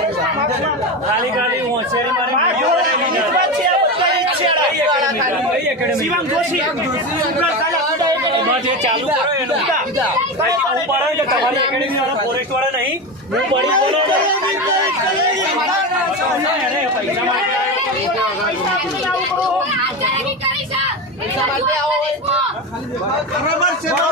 ખાલી ખાલી હોશિયારી શિવાંગ જોશી જે ચાલુ કરો એનું હું પડે કે તમારી એકેડમી વાળા ફોરેસ્ટ વાળા નહીં હું પડી બોલો પૈસા